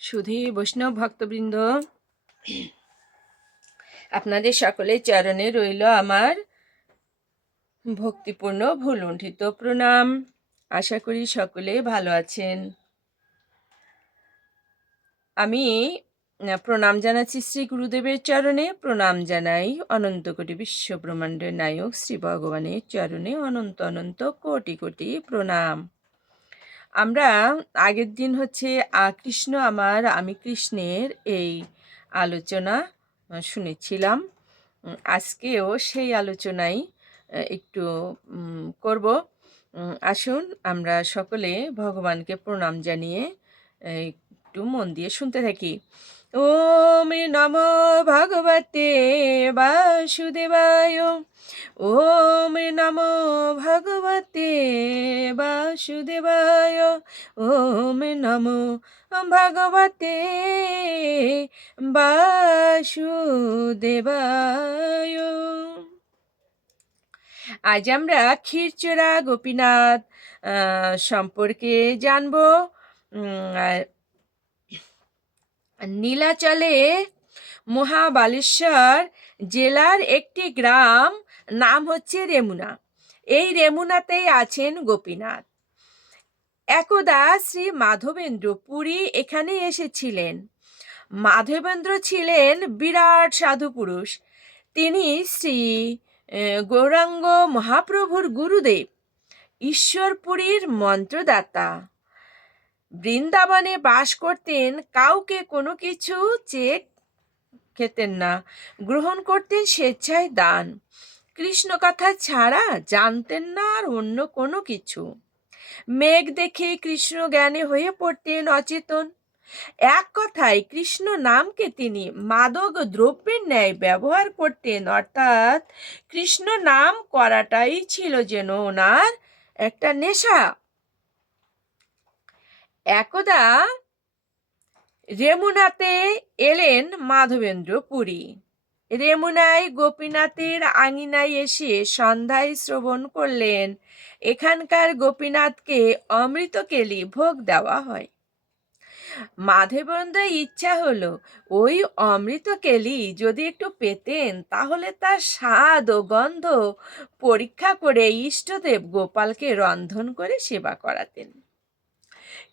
সুধী বৈষ্ণব ভক্তবৃন্দ। আপনাদের সকলের চরণে রইল আমার ভক্তিপূর্ণ ভুলুণ্ঠিত প্রণাম। আশা করি সকলে ভালো আছেন। আমি প্রণাম জানাচ্ছি শ্রী গুরুদেবের চরণে। প্রণাম জানাই অনন্ত কোটি বিশ্বব্রহ্মাণ্ডের নায়ক শ্রী ভগবানের চরণে। অনন্ত অনন্ত কোটি কোটি প্রণাম। আমরা আগের দিন হচ্ছে কৃষ্ণ আমার, আমি কৃষ্ণের এই আলোচনা শুনেছিলাম। আজকেও সেই আলোচনাই একটু করব। আসুন, আমরা সকলে ভগবানকে প্রণাম জানিয়ে একটু মন দিয়ে শুনতে থাকি। ওম নমো ভগবতে বাসুদেবায়। ওম নমো ভগবতে বাসুদেবায়। ওম নমো ভগবতে বাসুদেবায়। আজ আমরা ক্ষীরচোরা গোপীনাথ সম্পর্কে জানব। নীলাচলে মহাবালেশ্বর জেলার একটি গ্রাম, নাম হচ্ছে রেমুনা। এই রেমুনাতেই আছেন গোপীনাথ। একদা শ্রী মাধবেন্দ্র পুরী এখানে এসেছিলেন। মাধবেন্দ্র ছিলেন বিরাট সাধু পুরুষ। তিনি শ্রী গৌরাঙ্গ মহাপ্রভুর গুরুদেব, ঈশ্বরপুরীর মন্ত্রদাতা। বৃন্দাবনে বাস করতেন কাউকে কোনো কিছু চেয়ে খেতেন না। গ্রহণ করতেন স্বেচ্ছায় দান। কৃষ্ণ কথা ছাড়া জানতেন না আর অন্য কোনো কিছু। মেঘ দেখে কৃষ্ণ জ্ঞানে হয়ে পড়তেন অচেতন। এক কথায় কৃষ্ণ নামকে তিনি মাদক দ্রব্যের ন্যায় ব্যবহার করতেন, অর্থাৎ কৃষ্ণ নাম করাটাই ছিল যেন ওনার একটা নেশা। একদা রেমুনাতে এলেন মাধবেন্দ্র পুরী। রেমুনায় গোপীনাথের আঙিনায় এসে সন্ধ্যায় শ্রবণ করলেন। এখানকার গোপীনাথকে অমৃতকেলি ভোগ দেওয়া হয়। মাধবেন্দ্র ইচ্ছা হলো, ওই অমৃতকেলি যদি একটু পেতেন, তাহলে তার স্বাদ ও গন্ধ পরীক্ষা করে ইষ্টদেব গোপালকে রন্ধন করে সেবা করাতেন।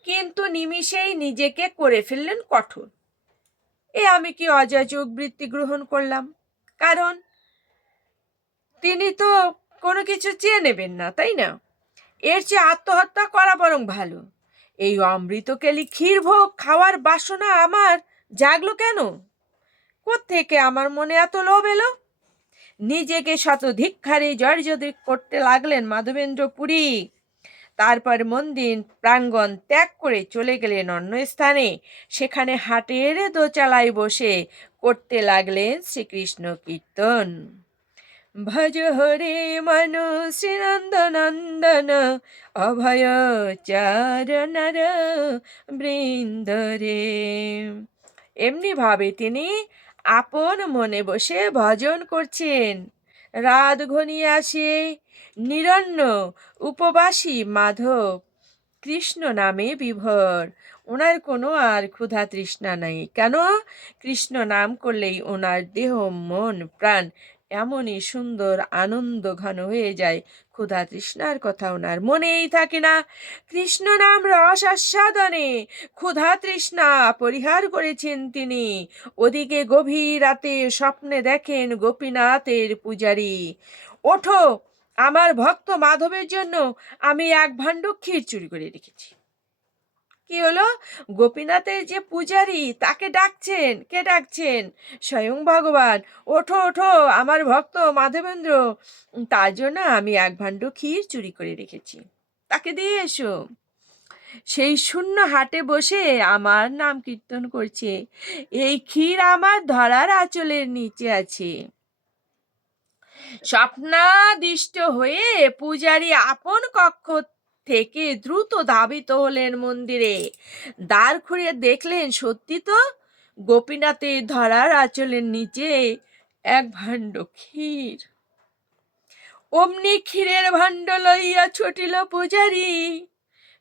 কিন্তু নিমিষেই নিজেকে করে ফেললেন কঠোর। এ আমি কি অযাচক বৃত্তি গ্রহণ করলাম? কারণ তিনি তো কোনো কিছু চেয়ে নেবেন না, তাই না? এর চেয়ে আত্মহত্যা করা বরং ভালো। এই অমৃতকেলি ক্ষীরভোগ খাওয়ার বাসনা আমার জাগলো কেন? থেকে আমার মনে এত লোভ এলো? নিজেকে শত ধিক্ষারে জর্জরিত করতে লাগলেন মাধবেন্দ্র পুরী তারপর মন্দির প্রাঙ্গণ ত্যাগ করে চলে গেলেন অন্য স্থানে। সেখানে হাটের দোচালায় বসে করতে লাগলেন শ্রীকৃষ্ণ কীর্তন। ভজ হরে মনু শ্রীনন্দনন্দন, অভয় চারণর বৃন্দরে এমনি ভাবে তিনি আপন মনে বসে ভজন করছেন। রাত ঘনিয়ে আসে নিরন্ন উপবাসী মাধব কৃষ্ণ নামে বিভোর। ওনার কোনো আর ক্ষুধা তৃষ্ণা নাই। কেন? কৃষ্ণ নাম করলেই ওনার দেহ, মন, প্রাণ এমনই সুন্দর, আনন্দ ঘন হয়ে যায়। ক্ষুধা তৃষ্ণার কথা ওনার মনেই থাকে না। কৃষ্ণ নাম রস আস্বাদনে, ক্ষুধা তৃষ্ণা পরিহার করেছেন তিনি। ওদিকে গভীর রাতে স্বপ্নে দেখেন গোপীনাথের পূজারী। ওঠো আমার ভক্ত মাধবের জন্য আমি এক ভাণ্ড ক্ষীর চুরি করে রেখেছি। কি হলো? গোপীনাথের যে পূজারী, তাকে ডাকছেন। কে ডাকছেন? স্বয়ং ভগবান। ওঠো ওঠো, আমার ভক্ত মাধবেন্দ্র। তার জন্য আমি এক ভাণ্ড ক্ষীর চুরি করে রেখেছি। তাকে দিয়ে এসো। সেই শূন্য হাটে বসে আমার নাম কীর্তন করছে। এই ক্ষীর আমার ধরার আঁচলের নিচে আছে। স্বপ্নাদিষ্ট হয়ে পূজারী আপন কক্ষ থেকে দ্রুত ধাবিত হলেন মন্দিরে। দ্বার খুঁড়ে দেখলেন, সত্যি তো? গোপীনাথের ধরার আঁচলের নিচে এক ভাণ্ড ক্ষীর। অমনি ক্ষীরের ভাণ্ড লইয়া ছুটিল পূজারী।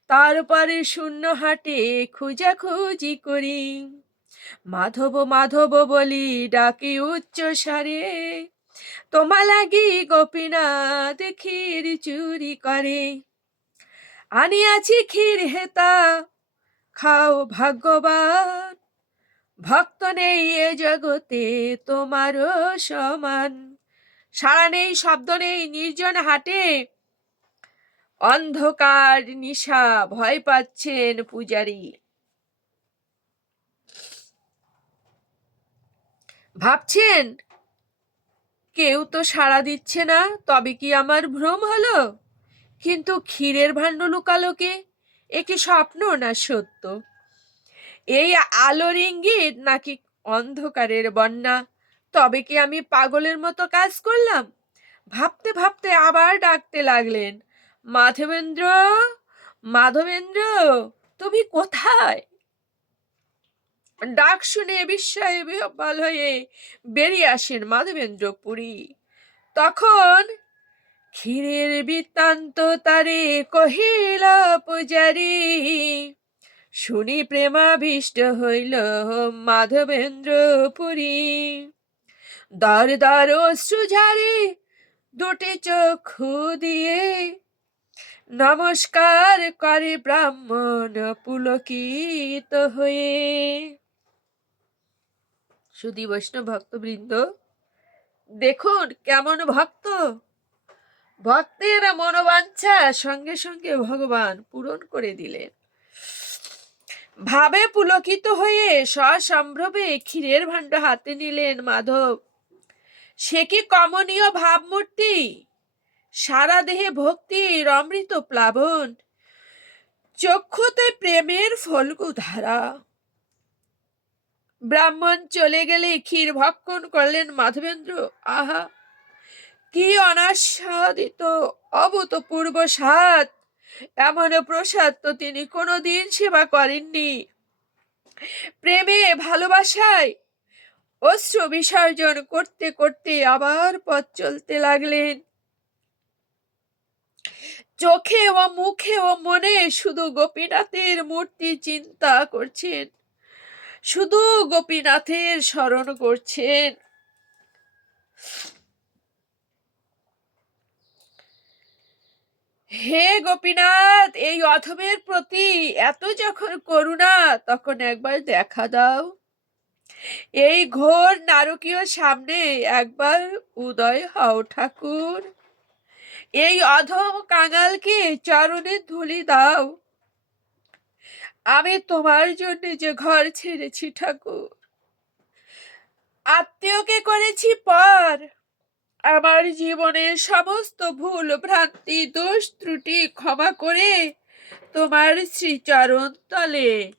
তারপরে শূন্য হাটে খুঁজাখুঁজি করি। মাধব মাধব বলি, ডাকি উচ্চ সারে তোমা লাগি গোপীনাথ ক্ষীর চুরি করে। আনিয়াছি ক্ষীর হেতা, খাও ভাগ্যবান। ভক্ত নেই এ জগতে তোমারও সমান। সাড়া নেই, শব্দ নেই, নির্জন হাটে। অন্ধকার নিশা ভয় পাচ্ছেন পূজারী। ভাবছেন কেউ তো সাড়া দিচ্ছে না, তবে কি আমার ভ্রম হলো? কিন্তু ক্ষীরের ভাণ্ড লুকালো কে? এ কি স্বপ্ন না সত্য? এই আলোর ইঙ্গিত নাকি অন্ধকারের বন্যা? তবে কি আমি পাগলের মতো কাজ করলাম? ভাবতে ভাবতে আবার ডাকতে লাগলেন, মাধবেন্দ্র? মাধবেন্দ্র, তুমি কোথায়? ডাক শুনে বিস্ময়ে বিহ্বল হয়ে বেরিয়ে আসেন মাধবেন্দ্র পুরী তখন ক্ষীরের বৃত্তান্ত তারে কহিল, পূজারি, শুনি প্রেমাভীষ্ট হইল মাধবেন্দ্র পুরী দর দর ঝাড়ে দুটি চক্ষু দিয়ে নমস্কার করে ব্রাহ্মণ পুলকিত হয়ে। সুদী বৈষ্ণব ভক্তবৃন্দ, দেখুন কেমন ভক্ত। ভক্তের মনোবাঞ্ছা সঙ্গে সঙ্গে ভগবান পূরণ করে দিলেন। ভাবে পুলকিত হয়ে সসম্ভ্রমে ক্ষীরের ভাণ্ড হাতে নিলেন মাধব। সে কি কমনীয় ভাবমূর্তি? সারা দেহে ভক্তির অমৃত প্লাবন। চক্ষুতে প্রেমের ফলগু ধারা। ব্রাহ্মণ চলে গেলে ক্ষীর ভক্ষণ করলেন মাধবেন্দ্র। আহা, কি অনাস্বাদিত, অভূতপূর্ব স্বাদ। এমন প্রসাদ তো তিনি কোনোদিন সেবা করেননি। প্রেমে ভালোবাসায় অশ্রু বিসর্জন করতে করতে আবার পথ চলতে লাগলেন। চোখে ও মুখে ও মনে শুধু গোপীনাথের মূর্তি চিন্তা করছেন। শুধু গোপীনাথের স্মরণ করছেন। হে গোপীনাথ, এই অধমের প্রতি এত যখন করুণা, তখন একবার দেখা দাও। এই ঘোর নারকীয় সামনে একবার উদয় হও ঠাকুর। এই অধম কাঙালকে চরণে ধুলি দাও। আমি তোমার জন্য যে ঘর ছেড়েছি, ঠাকুর। আত্মীয়কে করেছি পর? আমার জীবনের সমস্ত ভুল, ভ্রান্তি, দোষ, ত্রুটি ক্ষমা করে তোমার শ্রীচরণ তলে।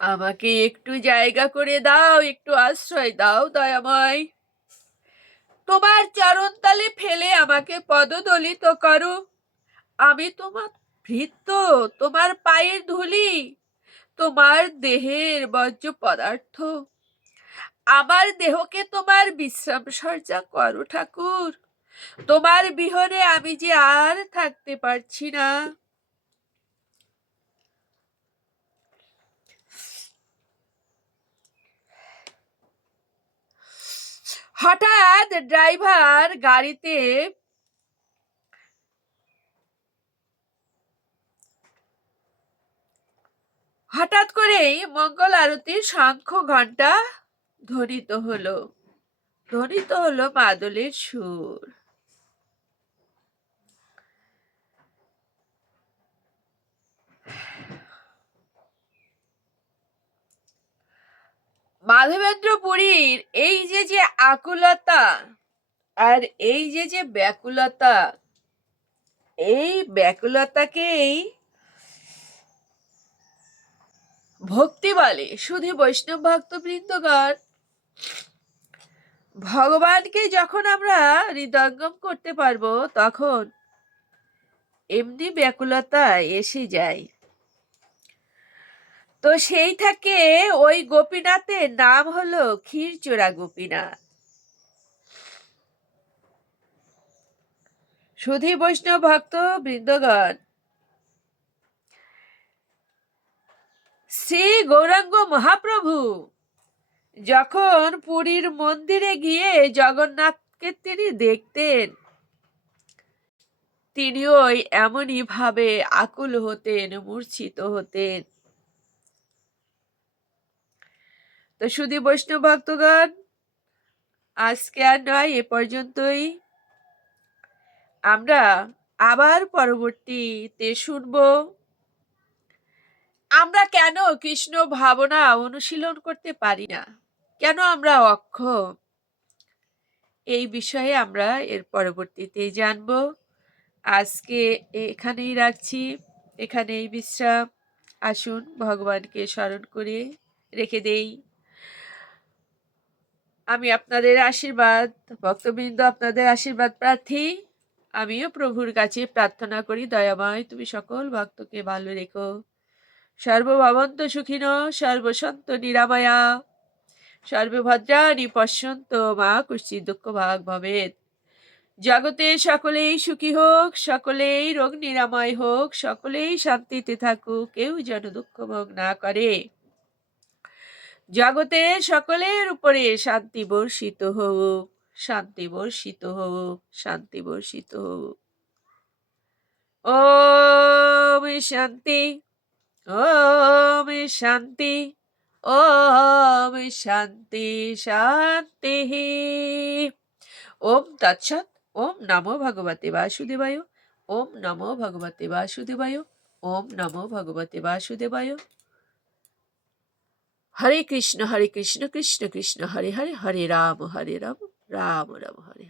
আমাকে একটু জায়গা করে দাও, একটু আশ্রয় দাও, দয়াময়। তোমার চরণ তলে ফেলে আমাকে পদদলিত করো। আমি তোমার ভৃত্য, তোমার পায়ের ধুলি, তোমার দেহের বর্জ্য পদার্থ। আমার দেহকে তোমার বিশ্রাম সজ্জা করো ঠাকুর। তোমার বিহনে আমি যে আর থাকতে পারছি না। হঠাৎ ড্রাইভার গাড়িতে হঠাৎ করেই মঙ্গল আরতির শঙ্খ ঘণ্টা ধ্বনিত হলো। ধ্বনিত হলো মাদলের সুর। মাধবেন্দ্র পুরীর এই যে যে আকুলতা আর এই যে যে ব্যাকুলতা, এই ব্যাকুলতাকেই ভক্তি বলে, শুধু বৈষ্ণব ভক্ত ভক্তবৃন্দগণ ভগবানকে যখন আমরা হৃদয়ঙ্গম করতে পারব, তখন এমনি ব্যাকুলতা এসে যায়। তো সেই থেকে ওই গোপীনাথের নাম হলো ক্ষীরচোরা গোপীনাথ। সুধী বৈষ্ণব ভক্ত বৃন্দগণ শ্রী গৌরাঙ্গ মহাপ্রভু। যখন পুরীর মন্দিরে গিয়ে জগন্নাথকে তিনি দেখতেন, তিনিও এমনই ভাবে আকুল হতেন, মূর্ছিত হতেন। তো শুধু বৈষ্ণব ভক্তগণ, আজকে আর নয়, এ পর্যন্তই। আমরা আবার পরবর্তীতে শুনব। আমরা কেন কৃষ্ণ ভাবনা অনুশীলন করতে পারি না? কেন আমরা অক্ষম? এই বিষয়ে আমরা এর পরবর্তীতে জানব। আজকে এখানেই রাখছি। এখানেই বিশ্রাম। আসুন, ভগবানকে স্মরণ করে রেখে দেই। আমি আপনাদের আশীর্বাদ, ভক্তবৃন্দ আপনাদের আশীর্বাদ প্রার্থী। আমিও প্রভুর কাছে প্রার্থনা করি। দয়াময় তুমি সকল ভক্তকে ভালো রেখো। সর্বভবন্ত সুখিন, সর্বসন্ত নিরাময়া। সর্বভদ্রাণি পশ্যন্ত মা কুষ্টি দুঃখ ভাগ ভবেত জগতে সকলেই সুখী হোক, সকলেই রোগ নিরাময় হোক, সকলেই শান্তিতে থাকুক, কেউ যেন দুঃখ ভোগ না করে। জগতে সকলের উপরে শান্তি বর্ষিত হোক, শান্তি বর্ষিত হোক, শান্তি বর্ষিত হোক। ও শান্তি। ওম শান্তি ওম শান্তি শান্তি। ওম তৎসৎ, ওম নমো ভগবতে বাসুদেবায়, ওম নমো ভগবতে বাসুদেবায়, ওম নমো ভগবতে বাসুদেবায়। হরে কৃষ্ণ হরে কৃষ্ণ কৃষ্ণ কৃষ্ণ, হরে হরে হরে রাম হরে রাম রাম রাম, হরে